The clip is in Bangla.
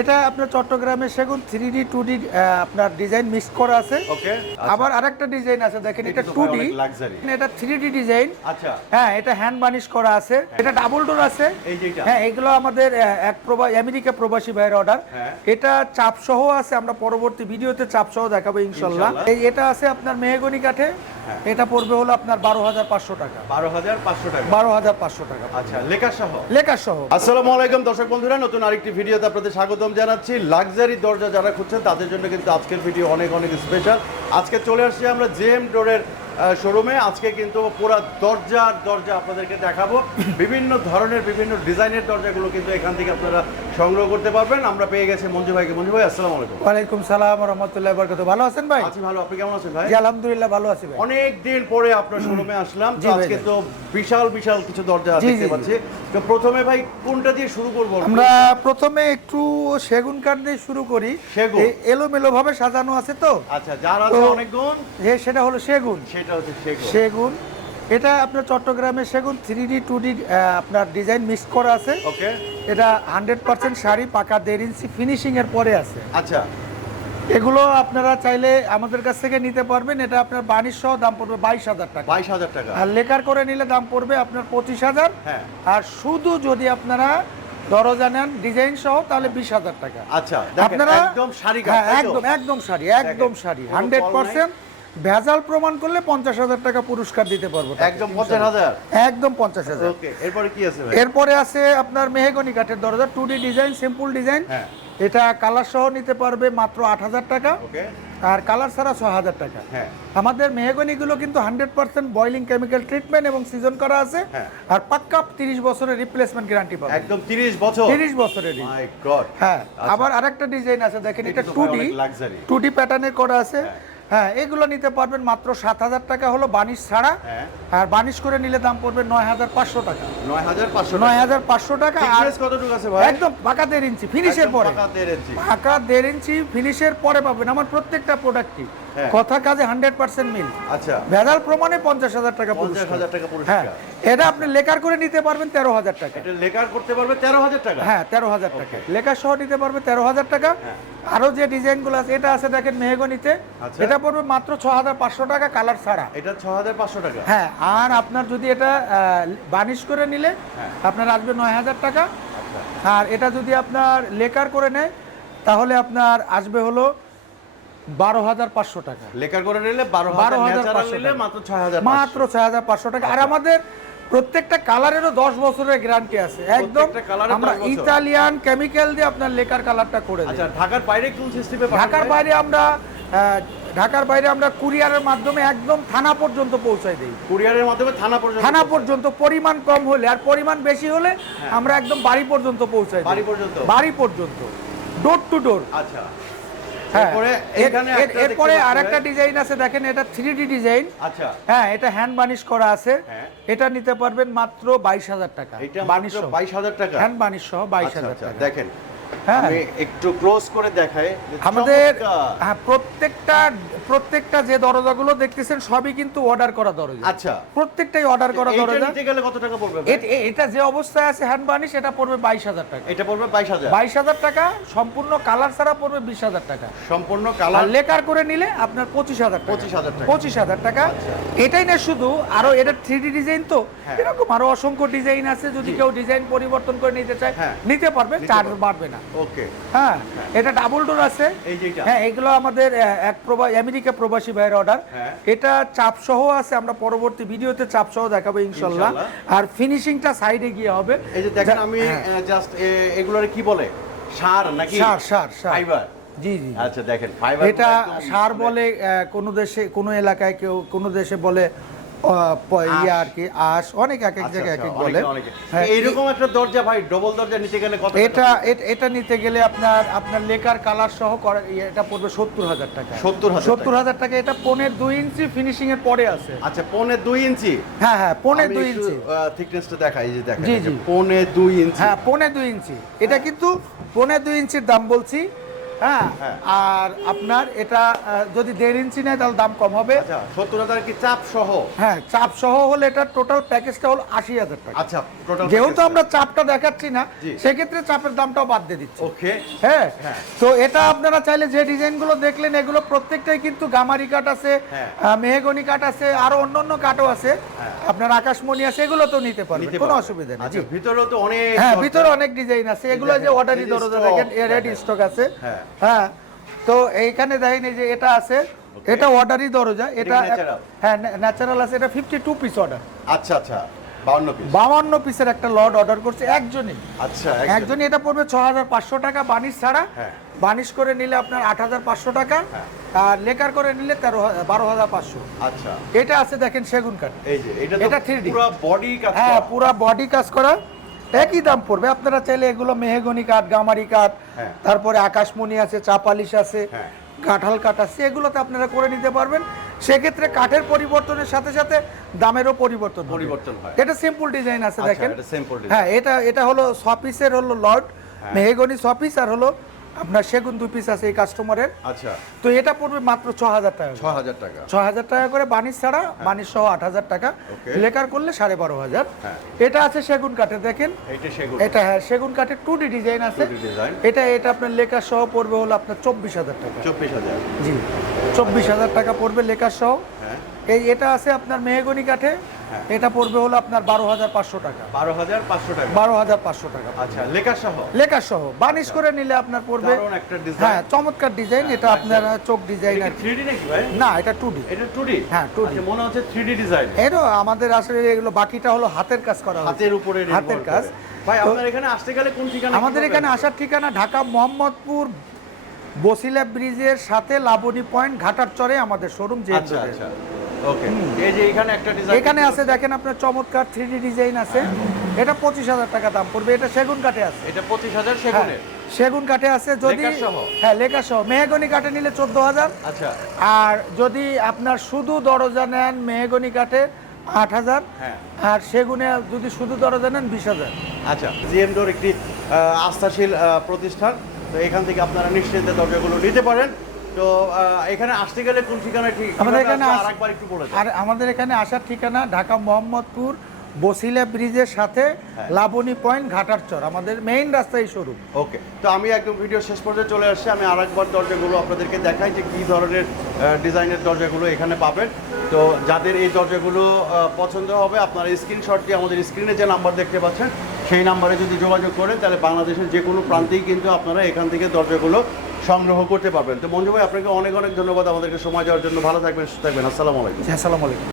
এটা আপনার চট্টগ্রামে সেগুন থ্রি ডি টু ডি আপনার ডিজাইন মিক্স করা আছে। ওকে। আবার আরেকটা ডিজাইন আছে দেখেন এটা টু ডি এটা থ্রি ডি ডিজাইন। আচ্ছা। হ্যাঁ এটা হ্যান্ড বানিশ করা আছে। এটা ডাবল ডোর আছে। হ্যাঁ এগুলো আমাদের এক প্রবা আমেরিকা প্রবাসী ভাইয়ের অর্ডার হ্যাঁ। এটা চাপ সহ আছে আমরা পরবর্তী ভিডিওতে চাপ সহ দেখাবো ইনশাল্লাহ। এই এটা আছে আপনার মেহগনি কাঠে। হ্যাঁ। এটা পড়বে হলো আপনার বারো হাজার পাঁচশো টাকা। বারো হাজার পাঁচশো টাকা। বারো হাজার পাঁচশো টাকা আচ্ছা লেখা সহ লেখা সহ আসসালামু আলাইকুম দর্শক বন্ধুরা নতুন আরেকটি ভিডিওতে আপনাদের স্বাগতম জানাচ্ছি। লাক্সারি দরজা যারা খুঁজছেন, তাদের জন্য কিন্তু আজকের ভিডিও অনেক অনেক স্পেশাল আজকে চলে আসছি আমরা জেএম ডোরের শোরুমে আজকে কিন্তু পুরা দরজার দরজা আপনাদেরকে দেখাবো। বিভিন্ন ধরনের, বিভিন্ন ডিজাইনের দরজাগুলো কিন্তু এখান থেকে আপনারা সংগ্রহ করতে পারবেন। আমরা পেয়ে গেছি মঞ্জু ভাইকে। মঞ্জু ভাই আসসালামু আলাইকুম। ওয়ালাইকুম সালাম রহমতুল্লাহ বরকত ভালো আছেন ভাই? আছি ভালো। আপনি কেমন আছেন ভাই? জি আলহামদুলিল্লাহ ভালো আছি ভাই। অনেক দিন পরে আপনার শোরুমে আসলাম। আজকে তো বিশাল বিশাল কিছু দরজা দেখতে পাচ্ছি। তো প্রথমে ভাই কোনটা দিয়ে শুরু করব? আমরা প্রথমে একটু সেগুন কাঠ দিয়ে শুরু করি। সেগুন। এই এলোমেলো ভাবে সাজানো আছে তো। আচ্ছা যার আছে অনেক গুণ। সেটা হলো সেগুন। সেটা হচ্ছে সেগুন। সেগুন। এটা আপনার চট্টগ্রামে সেগুন থ্রি ডি টু ডি আপনার ডিজাইন মিক্স করা আছে। ওকে। এটা হান্ড্রেড পার্সেন্ট শাড়ি পাকা দেড় ইঞ্চি ফিনিশিং এর পরে আছে। আচ্ছা। এগুলো আপনারা চাইলে আমাদের কাছ থেকে নিতে পারবেন। এটা আপনার বাণিজ সহ দাম পড়বে বাইশ হাজার টাকা। বাইশ হাজার টাকা। আর লেকার করে নিলে দাম পড়বে আপনার পঁচিশ হাজার। হ্যাঁ। আর শুধু যদি আপনারা দরজা নেন ডিজাইন সহ তাহলে বিশ হাজার টাকা। আচ্ছা আপনারা একদম শাড়ি হ্যাঁ? একদম একদম শাড়ি একদম শাড়ি হান্ড্রেড পার্সেন্ট ভেজাল প্রমাণ করলে পঞ্চাশ হাজার টাকা পুরস্কার দিতে পারব একদম পঞ্চাশ হাজার? একদম পঞ্চাশ হাজার। এরপরে কি আছে এরপরে আছে আপনার মেহেগনি কাঠের দরজা two D design simple design হ্যাঁ। এটা কালার সহ নিতে পারবে মাত্র আট হাজার টাকা। আর কালার ছাড়া ছ হাজার টাকা। হ্যাঁ। আমাদের মেহগনিগুলো কিন্তু hundred percent boiling chemical treatment এবং সিজন করা আছে। হ্যাঁ। আর পাক্কা তিরিশ বছরের রিপ্লেসমেন্ট গ্যারান্টি পাবে। একদম 30 বছর। তিরিশ বছরের হ্যাঁ আবার আরেকটা ডিজাইন আছে দেখেন এটা এটা টু ডি টু ডি প্যাটার্নের করা আছে। হ্যাঁ এগুলো নিতে পারবেন মাত্র সাত হাজার টাকা হলো বানিশ ছাড়া। হ্যাঁ। আর বানিশ করে নিলে দাম পড়বে নয় হাজার পাঁচশো টাকা। 9500 নয় হাজার পাঁচশো টাকা আর কতটুকু আছে ভাই? একদম পাকা দেড় ইঞ্চি ফিনিশের পরে। পাকা দেড় ইঞ্চি। ফিনিশের পরে পাবেন। আমার প্রত্যেকটা প্রোডাক্টই। কথা কাজে হান্ড্রেড পার্সেন্ট মিল। আচ্ছা। ভেজাল প্রমাণে পঞ্চাশ হাজার টাকা 50000 টাকা পুরস্কার। পুরস্কার। হ্যাঁ এটা আপনি লেকার করে নিতে পারবেন তেরো হাজার টাকা। এটা লেকার করতে পারবে 13000 টাকা? হ্যাঁ তেরো হাজার টাকা। লেকার সহ নিতে পারবে তেরো হাজার টাকা। হ্যাঁ। আরও যে ডিজাইনগুলো আছে এটা আছে দেখেন মেহগনিতে। আচ্ছা। এটা পড়বে মাত্র ছ হাজার পাঁচশো টাকা কালার ছাড়া। এটা 6500 টাকা? হ্যাঁ আর আপনার যদি এটা বানিশ করে নিলে হ্যাঁ। আপনার আসবে নয় হাজার টাকা। আচ্ছা। আর এটা যদি আপনার লেকার করে নেয় তাহলে আপনার আসবে হলো বারো হাজার পাঁচশো টাকা। লেকার করে নিলে 12000 12500 ন্যাচারাল নিলে টাকা। মাত্র 6500 মাত্র ছয় হাজার পাঁচশো টাকা। আর আমাদের প্রত্যেকটা কালারেরও দশ বছরের গ্যারান্টি আছে। একদম আমরা ইতালিয়ান কেমিক্যাল দিয়ে আপনার লেকার কালারটা করে আচ্ছা ঢাকার বাইরে কোন সিস্টেমে ঢাকার বাইরে আমরা ঢাকার বাইরে আমরা কুরিয়ারের মাধ্যমে একদম থানা পর্যন্ত পৌঁছাই দিই। কুরিয়ারের মাধ্যমে থানা পর্যন্ত থানা পর্যন্ত পরিমাণ কম হলে আর পরিমাণ বেশি হলে আমরা একদম বাড়ি পর্যন্ত পৌঁছাই দিই। হ্যাঁ। বাড়ি পর্যন্ত? বাড়ি পর্যন্ত। ডোর টু ডোর আচ্ছা। হ্যাঁ এরপরে এর- এখানে একটা এরপরে আরেকটা ডিজাইন আছে দেখেন এটা থ্রি ডি ডিজাইন আচ্ছা। হ্যাঁ এটা হ্যান্ড বানিশ করা আছে। হ্যাঁ। এটা নিতে পারবেন মাত্র বাইশ হাজার টাকা। এটা বানিশ মাত্র 22000 টাকা? হ্যান্ড বানিশ সহ বাইশ আচ্ছা হাজার আচ্ছা টাকা। দেখেন। হ্যাঁ। একটু ক্লোজ করে দেখাই আমাদের হ্যাঁ প্রত্যেকটা প্রত্যেকটা যে দরজাগুলো দেখতেছেন সবই কিন্তু অর্ডার করা দরজা। আচ্ছা। প্রত্যেকটাই অর্ডার করা দরজা। নিতে গেলে কত টাকা পড়বে এটা যে অবস্থায় আছে হ্যান্ড এটা পড়বে বাইশ হাজার টাকা। এটা পড়বে 22000 টাকা সম্পূর্ণ কালার ছাড়া পড়বে বিশ হাজার টাকা। সম্পূর্ণ কালার লেকার করে নিলে আপনার পঁচিশ হাজার টাকা। 25000 টাকা। পঁচিশ হাজার টাকা। এটাই না শুধু আরও এটা থ্রি ডি ডিজাইন তো হ্যাঁ। এরকম আরও অসংখ্য ডিজাইন আছে যদি কেউ ডিজাইন পরিবর্তন করে নিতে চায় হ্যাঁ। নিতে পারবে চার্জ বাড়বে না। ওকে হ্যাঁ এটা ডাবল ডোর আছে। হ্যাঁ এগুলো আমাদের এক প্রবা আমেরিকা প্রবাসী ভাইয়ের অর্ডার হ্যাঁ। এটা চাপ সহ আছে আমরা পরবর্তী ভিডিওতে চাপ সহ দেখাবো ইনশাল্লাহ। আর ফিনিশিংটা সাইডে গিয়ে হবে। এই যে দেখেন আমি হ্যাঁ। জাস্ট এগুলোরে কি বলে? সার নাকি? সার সার ফাইবার জি জি আচ্ছা দেখেন ফাইবার এটা সার বলে আহ, কোনো দেশে কোনো এলাকায় কেউ কোনো দেশে বলে ইয়ে আর কি আশ অনেক এক এক জায়গায় এক এক বলে। হ্যাঁ, এইরকম একটা দরজা ভাই ডবল দরজা নিতে গেলে কত এটা এটা নিতে গেলে আপনার আপনার লেকার কালার সহ ইয়ে, এটা পড়বে সত্তর হাজার টাকা। সত্তর হাজার সত্তর হাজার টাকা এটা পনেরো দুই ইঞ্চি ফিনিশিং এর পরে আছে। আচ্ছা পৌনে দুই ইঞ্চি? হ্যাঁ হ্যাঁ পনেরো দুই ইঞ্চি। থিকনেসটা দেখাই যে দেখেন জি, জি। পৌনে দুই ইঞ্চি। হ্যাঁ পনে দুই ইঞ্চি। এটা কিন্তু পনে দুই ইঞ্চির দাম বলছি। হ্যাঁ? হ্যাঁ। আর আপনার এটা যদি দেড় ইঞ্চি নেয় তাহলে দাম কম হবে। আচ্ছা সত্তর হাজার কি চাপ সহ? হ্যাঁ চাপ সহ হলে এটা টোটাল প্যাকেজটা হলো আশি হাজার টাকা। আচ্ছা টোটাল যেহেতু আমরা চাপটা দেখাচ্ছি না সেক্ষেত্রে চাপের দামটাও বাদ দিয়ে দিচ্ছি। ওকে। হ্যাঁ? হ্যাঁ। তো এটা আপনারা চাইলে যে ডিজাইনগুলো দেখলেন এগুলো প্রত্যেকটাই কিন্তু গামারি কাঠ আছে হ্যাঁ। মেহগনি কাঠ আছে আরও অন্যান্য কাঠও আছে। হ্যাঁ। আপনার আকাশমণি আছে এগুলো তো নিতে পারবেন কোনো অসুবিধা নেই। আচ্ছা জি। ভিতরেও তো অনেক হ্যাঁ ভিতরে অনেক ডিজাইন আছে। এগুলো যে অর্ডারি দরজা দেখেন রেডি স্টক আছে। হ্যাঁ। হ্যাঁ তো এইখানে দেখেন যে এটা আছে এটা অর্ডারি দরজা এটা হ্যাঁ ন্যাচারাল আছে এটা ফিফটি টু পিস অর্ডার আচ্ছা আচ্ছা বাউন্ন পিসের একটা লট অর্ডার করছে একজনই। আচ্ছা একজনই। এটা পড়বে ছ হাজার পাঁচশো টাকা বানিশ ছাড়া। হ্যাঁ। বানিশ করে নিলে আপনার আট হাজার পাঁচশো টাকা হ্যাঁ। আর লেকার করে নিলে তেরো বারো হাজার পাঁচশো। আচ্ছা। এটা আছে দেখেন সেগুন কাঠ। এই যে এটা 3D পুরো বডি হ্যাঁ। পুরা বডি কাজ করা। একই দাম পড়বে আপনারা চাইলে এগুলো মেহগনি কাঠ গামারি কাঠ হ্যাঁ। তারপরে আকাশমণি আছে চাপালিশ আছে হ্যাঁ। কাঁঠাল কাঠ আছে এগুলোতে আপনারা করে নিতে পারবেন সেক্ষেত্রে কাঠের পরিবর্তনের সাথে সাথে দামেরও পরিবর্তন পরিবর্তন হয়। এটা সিম্পল ডিজাইন আছে আচ্ছা, দেখেন হ্যাঁ এটা এটা হলো সপিসের পিসের হলো লট মেহেগনি মেহগনি ছ আর হলো আপনার সেগুন দুই পিস আছে এই কাস্টমারের আচ্ছা। তো এটা পড়বে মাত্র ছ হাজার টাকা ছ হাজার টাকা। ছ হাজার টাকা করে বানিশ ছাড়া বানিশ সহ আট হাজার টাকা. লেকার করলে সাড়ে বারো হাজার হ্যাঁ। এটা আছে সেগুন কাঠে দেখেন। এটা হ্যাঁ সেগুন কাঠের টু ডি ডিজাইন আছে। এটা এটা আপনার লেকার সহ পড়বে হলো আপনার চব্বিশ হাজার টাকা। চব্বিশ হাজার। জি। চব্বিশ হাজার টাকা পড়বে লেকার সহ। হ্যাঁ। এই এটা আছে আপনার মেহগনি কাঠে। হ্যাঁ। এটা পড়বে হলো আপনার বারো হাজার পাঁচশো টাকা। বারো হাজার পাঁচশো টাকা। বারো হাজার পাঁচশো টাকা আচ্ছা লেখার সহ লেকার সহ বানিশ করে নিলে আপনার পড়বে। হ্যাঁ চমৎকার ডিজাইন এটা আপনার চোখ ডিজাইন আর থ্রি ডি নাকি ভাই? না এটা টু ডি এটা টু ডি হ্যাঁ, টু ডি মনে হচ্ছে থ্রি ডি ডিজাইন এরও আমাদের আসলে এগুলো বাকিটা হলো হাতের কাজ করা হাতের উপরে হাতের কাজ। ভাই আপনার এখানে আসতে গেলে কোন ঠিকানা আমাদের এখানে আসার ঠিকানা ঢাকা মোহাম্মদপুর বসিলা ব্রিজের সাথে লাবণী পয়েন্ট ঘাটার চরে আমাদের শোরুম যে আচ্ছা আচ্ছা। ওকে এই যে এখানে একটা ডিজাইন এখানে আছে দেখেন আপনার চমৎকার থ্রি ডিজাইন আছে। এটা পঁচিশ হাজার টাকা দাম পড়বে। এটা সেগুন কাঠে আছে। এটা পঁচিশ হাজার হ্যাঁ, সেগুনের সেগুন কাঠে আছে। যদি হ্যাঁ লেখা সহ। মেহগনি কাঠে নিলে চোদ্দ হাজার। আচ্ছা। আর যদি আপনার শুধু দরজা নেন মেহগনি কাঠে আট হাজার। হ্যাঁ। আর সেগুনে যদি শুধু দরজা নেন বিশ হাজার। আচ্ছা। জিএম ডোর একটি আস্থাশীল প্রতিষ্ঠান। তো এখান থেকে আপনারা নিশ্চিন্তে দরজাগুলো নিতে পারেন। তো এখানে আসতে গেলে কোন ঠিকানা ঠিক? আমাদের এখানে আরেকবার একটু বলে আর আমাদের এখানে আসার ঠিকানা ঢাকা মোহাম্মদপুর বসিলা ব্রিজের সাথে হ্যাঁ। লাবণী পয়েন্ট ঘাটার চর আমাদের মেইন রাস্তায় শোরুম ওকে তো আমি একদম ভিডিও শেষ পর্যায়ে চলে আসছি। আমি আরেকবার দরজাগুলো আপনাদেরকে দেখাই যে কী ধরনের ডিজাইনের দরজাগুলো এখানে পাবেন। তো যাদের এই দরজাগুলো পছন্দ হবে আপনারা স্ক্রিনশট দিয়ে আমাদের স্ক্রিনে যে নাম্বার দেখতে পাচ্ছেন সেই নাম্বারে যদি যোগাযোগ করেন তাহলে বাংলাদেশের যে কোনো প্রান্তেই কিন্তু আপনারা এখান থেকে দরজাগুলো সংগ্রহ করতে পারবেন। তো মঞ্জু ভাই আপনাকে অনেক অনেক ধন্যবাদ। আমাদেরকে সময় দেওয়ার জন্য। ভালো থাকবেন, সুস্থ থাকবেন। আসসালামু আলাইকুম। আসসালামু আলাইকুম।